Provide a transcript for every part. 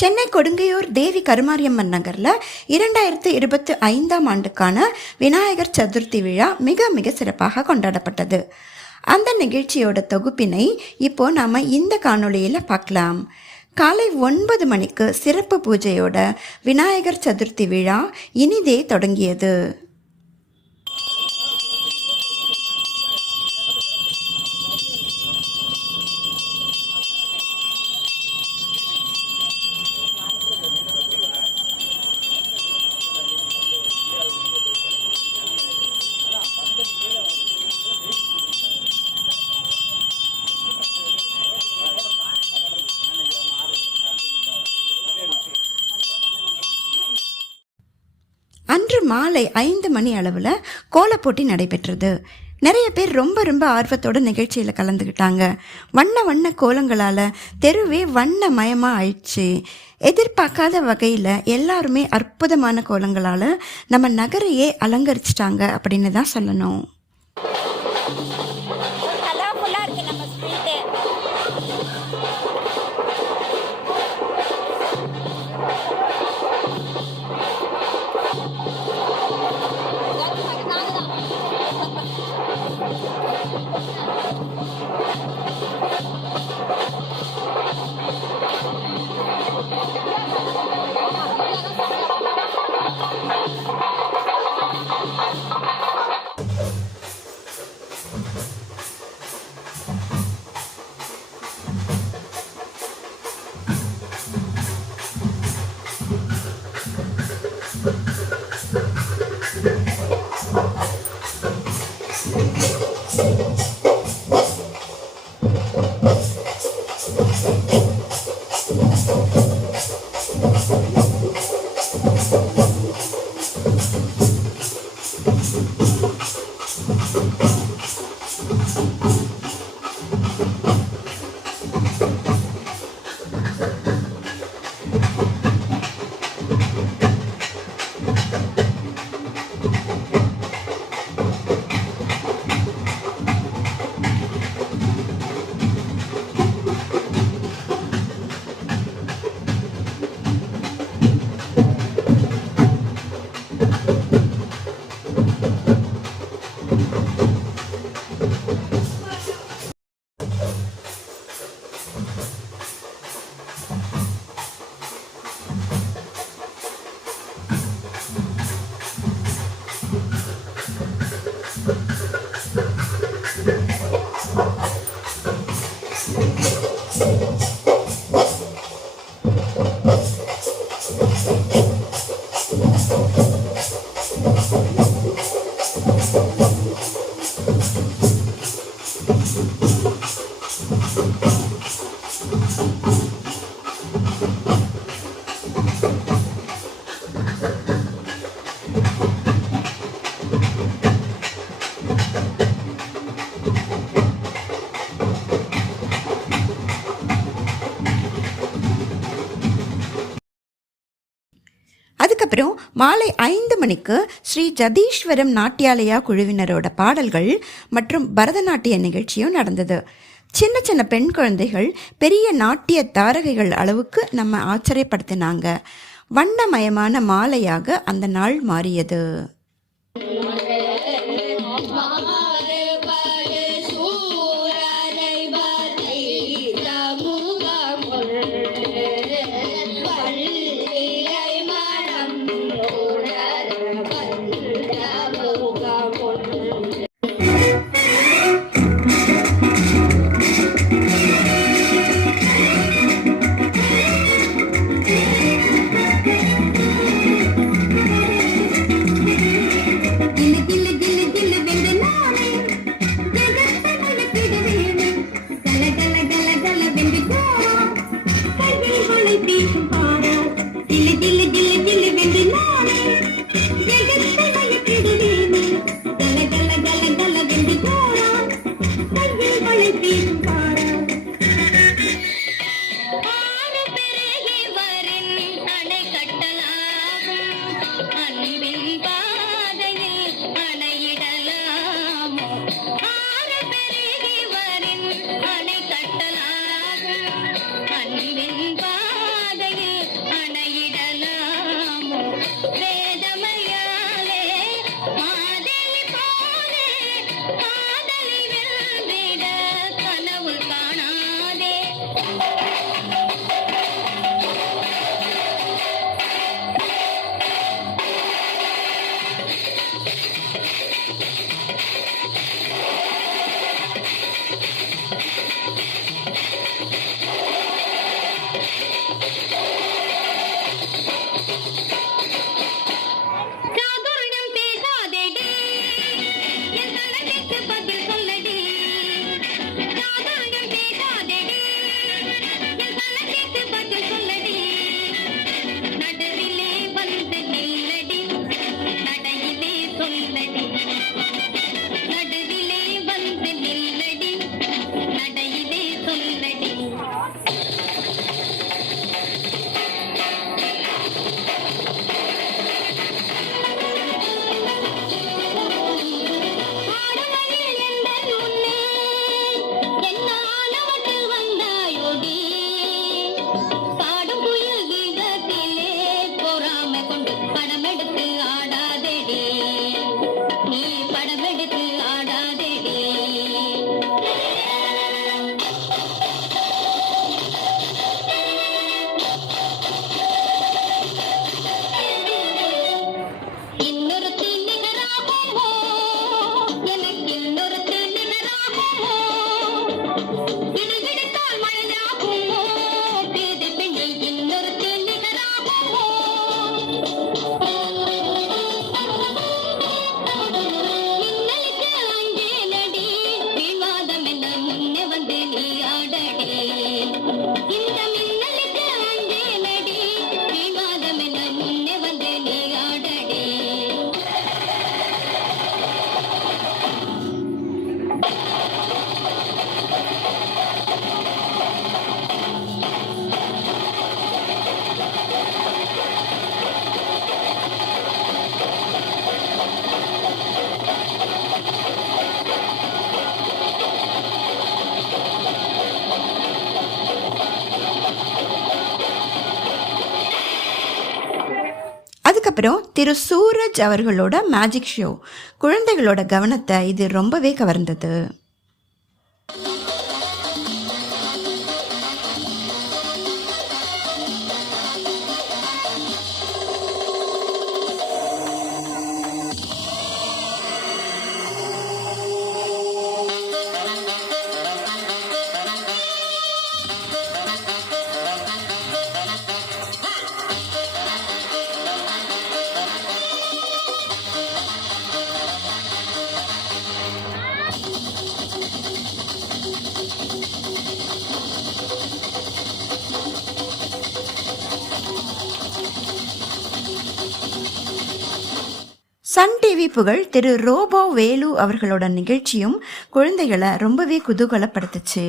சென்னை கொடுங்கையூர் தேவி கருமாரியம்மன் நகரில் 2025ஆம் ஆண்டுக்கான விநாயகர் சதுர்த்தி விழா மிக மிக சிறப்பாக கொண்டாடப்பட்டது. அந்த நிகழ்ச்சியோட தொகுப்பினை இப்போ நாம் இந்த காணொளியில் பார்க்கலாம். காலை 9 மணிக்கு சிறப்பு பூஜையோட விநாயகர் சதுர்த்தி விழா இனிதே தொடங்கியது. அன்று மாலை 5 மணி அளவில் கோலப்போட்டி நடைபெற்றது. நிறைய பேர் ரொம்ப ஆர்வத்தோட நிகழ்ச்சியில் கலந்துக்கிட்டாங்க. வண்ண கோலங்களால் தெருவே வண்ணமயமாக ஆயிடுச்சு. எதிர்பார்க்காத வகையில் எல்லாருமே அற்புதமான கோலங்களால் நம்ம நகரையே அலங்கரிச்சிட்டாங்க அப்படின்னு தான் சொல்லணும். அதுக்கப்புறம் மாலை 5 மணிக்கு ஸ்ரீ ஜதீஸ்வரம் நாட்டியாலயா குழுவினரோட பாடல்கள் மற்றும் பரதநாட்டிய நிகழ்ச்சியும் நடந்தது. சின்ன பெண் குழந்தைகள் பெரிய நாட்டிய தாரகைகள் அளவுக்கு நம்ம ஆச்சரியப்படுத்தினாங்க. வண்ணமயமான மாலையாக அந்த நாள் மாறியது. சாதுரியம் பேசாதேடி, என் தங்கச்சிக்கு பதில் சொல்லடி. சாதுரியம் பேசாதேடி, என் தங்கச்சிக்கு பதில் சொல்லடி. நடுவிலே வந்து நில்லடி, நடையிலே சொல்லடி. நடுவிலே வந்து நில்லடி, நடையிலே சொல்லடி. ஆடுகளில் எந்தன் முன்னே என்ன ஆனவட்டு வந்தாயோடி. பாடும் குயில் கீதத்திலே பொறாமை கொண்டு படமெடுத்து ஆடாதேடி, நீ படமெடுத்து ஆடாதேடி. இன்னொருத்தி நிகராகுமோ, எனக்கு இன்னொருத்தி நிகராகுமோ. இடித்தால் மழையாகுமோ, பேதை பெண்ணில் இன்னொருத்தி நிகராகுமோ. மின்னலுக்கு அஞ்சேனடி, விவாதம் என்ன முன்னே வந்து நீ ஆடடி. இந்த மின்னலுக்கு அஞ்சேனடி, விவாதம் என்ன முன்னே வந்து நீ ஆடடி. அதுக்கப்புறம் திரு சூரஜ் அவர்களோட மேஜிக் ஷோ குழந்தைகளோட கவனத்தை இது ரொம்பவே கவர்ந்தது. சன் டிவி புகழ் திரு ரோபோ வேலு அவர்களோட நிகழ்ச்சியும் குழந்தைகளை ரொம்பவே குதூகலப்படுத்துச்சு.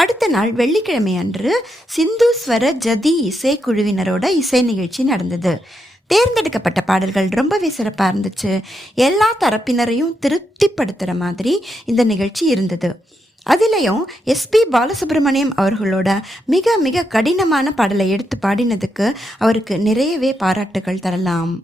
அடுத்த நாள் வெள்ளிக்கிழமை அன்று சிந்து ஸ்வர ஜதி இசைக்குழுவினரோட இசை நிகழ்ச்சி நடந்தது. தேர்ந்தெடுக்கப்பட்ட பாடல்கள் ரொம்பவே சிறப்பாக இருந்துச்சு. எல்லா தரப்பினரையும் திருப்திப்படுத்துகிற மாதிரி இந்த நிகழ்ச்சி இருந்தது. அதுலேயும் எஸ்பி பாலசுப்ரமணியம் அவர்களோட மிக மிக கடினமான பாடலை எடுத்து பாடினதுக்கு அவருக்கு நிறையவே பாராட்டுகள் தரலாம்.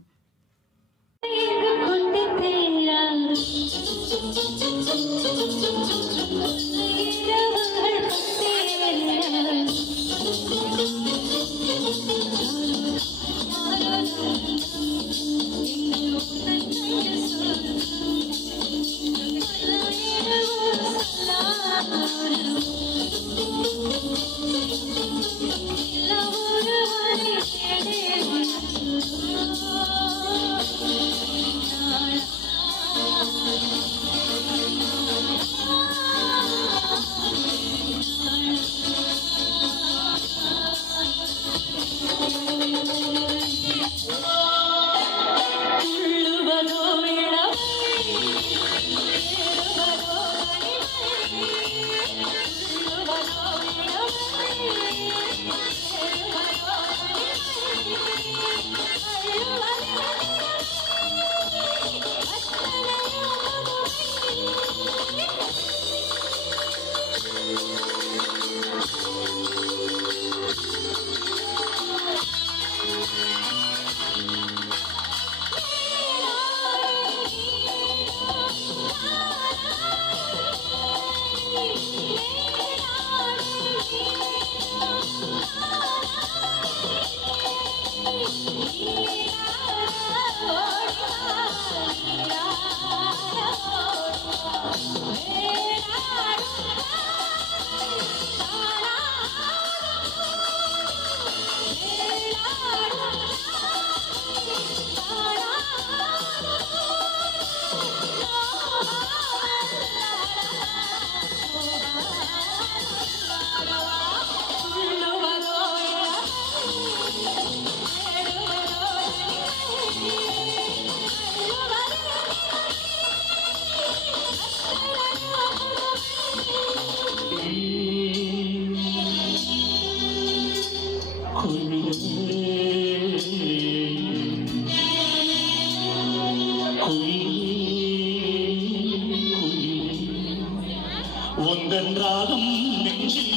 உந்தன் ராகம் நெஞ்சில்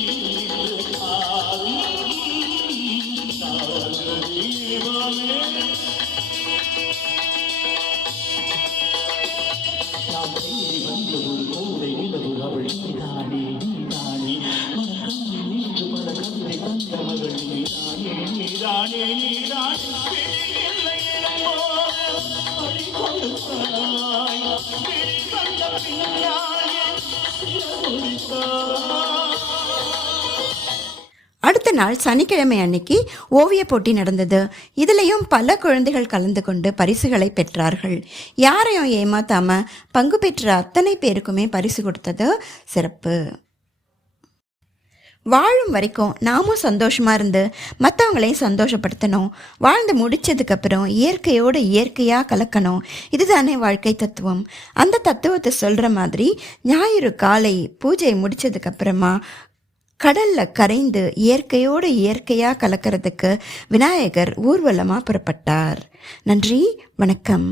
ஆறும் ராஜதீபமே. நாம் தேடி வந்த ஒரு கோடை நிலவு அவள் நீதானே நீதானே மனக்கண்ணில் நின்று பல கவிதை தந்த மகள் நீதானே நீதானே நீதானே இல்லை எனப்போது அடி கொடுத்தாய் விழி வந்த பின்னாயே அடுத்த நாள் சனிக்கிழமை அன்னைக்கு ஓவிய போட்டி நடந்தது. இதுலேயும் பல குழந்தைகள் கலந்து கொண்டு பரிசுகளை பெற்றார்கள். யாரையும் ஏமாத்தாம பங்கு பெற்ற அத்தனை பேருக்குமே பரிசு கொடுத்தது சிறப்பு. வாழும் வரைக்கும் நாமும் சந்தோஷமாக இருந்து மற்றவங்களையும் சந்தோஷப்படுத்தணும். வாழ்ந்து முடித்ததுக்கப்புறம் இயற்கையோடு இயற்கையாக கலக்கணும். இதுதானே வாழ்க்கை தத்துவம். அந்த தத்துவத்தை சொல்கிற மாதிரி ஞாயிறு காலை பூஜை முடித்ததுக்கப்புறமா கடலில் கரைந்து இயற்கையோடு இயற்கையாக கலக்கிறதுக்கு விநாயகர் ஊர்வலமாக புறப்பட்டார். நன்றி, வணக்கம்.